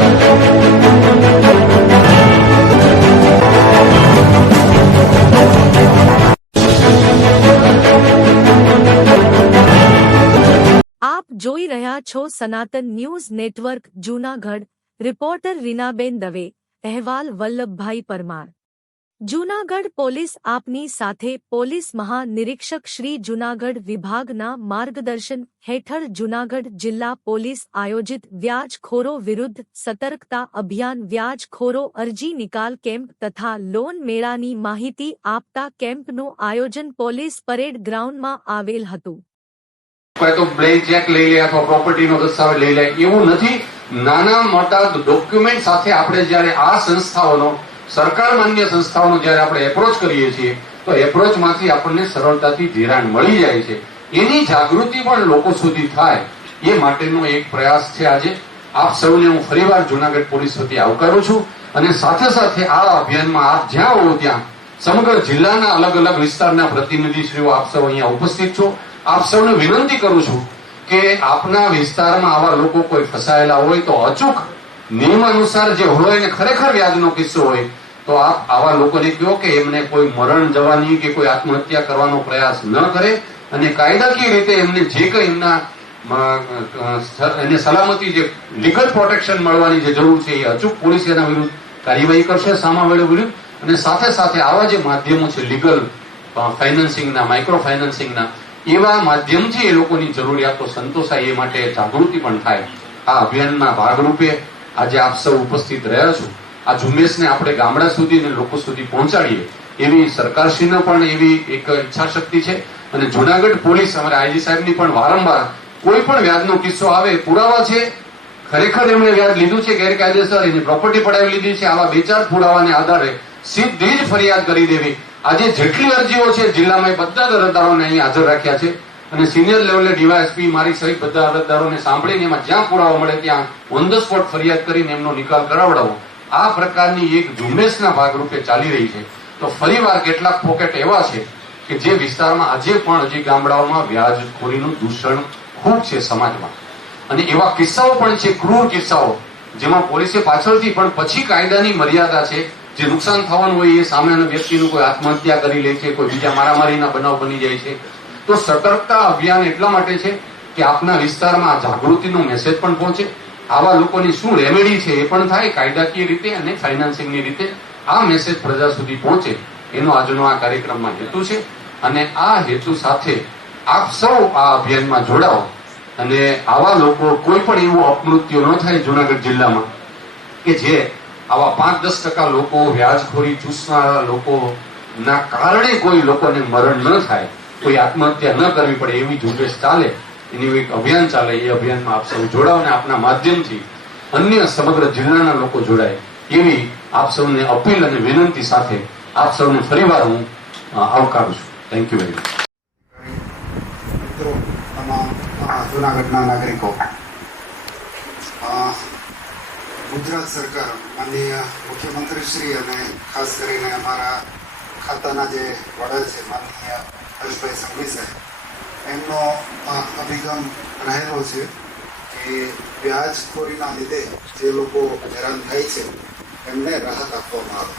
આપ જોઈ રહ્યા છો સનાતન news network Junagadh. Reporter Reenaben Dave. અહેવાલ વલ્લભભાઈ પરમાર. જૂનાગઢ પોલીસ આપની સાથે પોલીસ મહાનિરીક્ષક શ્રી જૂનાગઢ વિભાગના માર્ગદર્શન હેઠળ જૂનાગઢ જિલ્લા પોલીસ આયોજિત વ્યાજખોરો વિરુદ્ધ સતર્કતા અભિયાન વ્યાજખોરો અરજી નિકાલ કેમ્પ તથા લોન મેળાની માહિતી આપતા કેમ્પનું આયોજન પોલીસ પરેડ ગ્રાઉન્ડમાં આવેલ હતું. તો બ્લેન્ક ચેક લઈ લે અથવા પ્રોપર્ટીનો દસ્તાવેજ લઈ લે એવું નથી. નાના મોટા ડોક્યુમેન્ટ સાથે આપણે જ્યારે આ સંસ્થાઓનો સરકાર માન્ય સંસ્થાઓનો જ્યારે આપણે એપ્રોચ કરીએ છીએ તો એપ્રોચમાંથી આપણને સરળતાથી ધિરાણ મળી જાય છે. એની જાગૃતિ પણ લોકો સુધી થાય એ માટેનો એક પ્રયાસ છે. આજે આપ સૌને હું ફરીવાર જૂનાગઢ પોલીસ વતી આવકારું છું અને સાથે સાથે આ અભિયાનમાં આપ જ્યાં હો ત્યાં સમગ્ર જિલ્લાના અલગ અલગ વિસ્તારના પ્રતિનિધિશ્રીઓ આપ સૌ અહીંયા ઉપસ્થિત છો. આપ સૌને વિનંતી કરું છું કે આપના વિસ્તારમાં આવા લોકો કોઈ ફસાયેલા હોય તો અચૂક નિયમાનુસાર જે હોય ને ખરેખર વ્યાજનો કિસ્સો હોય તો આપ આવા લોકોને કહો કે એમને કોઈ મરણ જવાની કે કોઈ આત્મહત્યા કરવાનો પ્રયાસ ન કરે અને કાયદાકીય રીતે એમને જે કંઈ એમના એને સલામતી જે લીગલ પ્રોટેક્શન મળવાની જે જરૂર છે એ અચૂક પોલીસ એના વિરુદ્ધ કાર્યવાહી કરશે સામાવાળા વિરુદ્ધ. અને સાથે સાથે આવા જે માધ્યમો છે લીગલ ફાઇનાન્સિંગના માઇક્રો ફાઇનાન્સિંગના એવા માધ્યમથી એ લોકોની જરૂરિયાતો સંતોષાય એ માટે જાગૃતિ પણ થાય. આ અભિયાનના ભાગરૂપે આજે આપ સૌ ઉપસ્થિત રહ્યા છો. આ ઝુંબેશને આપણે ગામડા સુધી અને લોકો સુધી પહોંચાડીએ એવી સરકારશ્રીનો પણ એવી એક ઈચ્છા શક્તિ છે. અને જૂનાગઢ પોલીસ અમારા આઈજી સાહેબની પણ વારંવાર કોઈ પણ વ્યાજનો કિસ્સો આવે પુરાવા છે ખરેખર એમણે વ્યાજ લીધું છે ગેરકાયદેસર એની પ્રોપર્ટી પડાવી લીધી છે આવા બે ચાર પુરાવાને આધારે સીધી જ ફરિયાદ કરી દેવી. આજે જેટલી અરજીઓ છે જિલ્લામાં બધા અરજદારોને અહીં હાજર રાખ્યા છે અને સિનિયર લેવલે ડીવાયએસપી મારી સહિત બધા અરજદારોને સાંભળીને એમાં જ્યાં પુરાવા મળે ત્યાં ઓન ધ સ્પોટ ફરિયાદ કરીને એમનો નિકાલ કરાવડાવો. આ પ્રકારની એક ઝુંબેશના ભાગરૂપે ચાલી રહી છે. તો ફરીવાર કેટલાક પોકેટ એવા છે કે જે વિસ્તારમાં આજે પણ હજી ગામડાઓમાં વ્યાજખોરીનું દૂષણ ખૂબ છે સમાજમાં અને એવા કિસ્સાઓ પણ છે ક્રૂર કિસ્સાઓ જેમાં પોલીસે પાછળથી પણ પછી કાયદાની મર્યાદા છે જે નુકસાન થવાનું હોય એ સામેના વ્યક્તિનું કોઈ આત્મહત્યા કરી લે છે કોઈ બીજા મારામારીના બનાવ બની જાય છે. તો સતર્કતા અભિયાન એટલા માટે છે કે આપના વિસ્તારમાં જાગૃતિનો મેસેજ પણ પહોંચે આવા લોકોની શું રેમેડી છે એ પણ થાય કાયદાકીય રીતે અને ફાઇનાન્સિંગની રીતે આ મેસેજ પ્રજા સુધી પહોંચે એનો આજનો આ કાર્યક્રમમાં હેતુ છે. અને આ હેતુ સાથે આપ સૌ આ અભિયાનમાં જોડાઓ અને આવા લોકો કોઈ પણ એવું અપમૃત્યુ ન થાય જૂનાગઢ જિલ્લામાં કે જે આવા 5-10% લોકો વ્યાજખોરી ચૂસનારા લોકોના કારણે કોઈ લોકોને મરણ ન થાય કોઈ આત્મહત્યા ન કરવી પડે એવી ઝુંબેશ ચાલે એનું એક અભિયાન ચાલે. એ અભિયાનમાં આપ સૌ જોડાઓ અને આપના માધ્યમથી અન્ય સમગ્ર જિલ્લાના લોકો જોડાય એવી આપ સૌને અપીલ અને વિનંતી સાથે આપ સૌને ફરીવાર હું આવકારું છું. Thank you very much. મિત્રો જૂનાગઢના નાગરિકો ગુજરાત સરકાર માનનીય મુખ્યમંત્રીશ્રી અને ખાસ કરીને અમારા ખાતાના જે વડા છે માનનીય હર્ષભાઈ સંઘવી સાહેબ એમનો અભિગમ રહેલો છે કે વ્યાજખોરીના લીધે જે લોકો હેરાન થાય છે એમને રાહત આપવામાં આવે.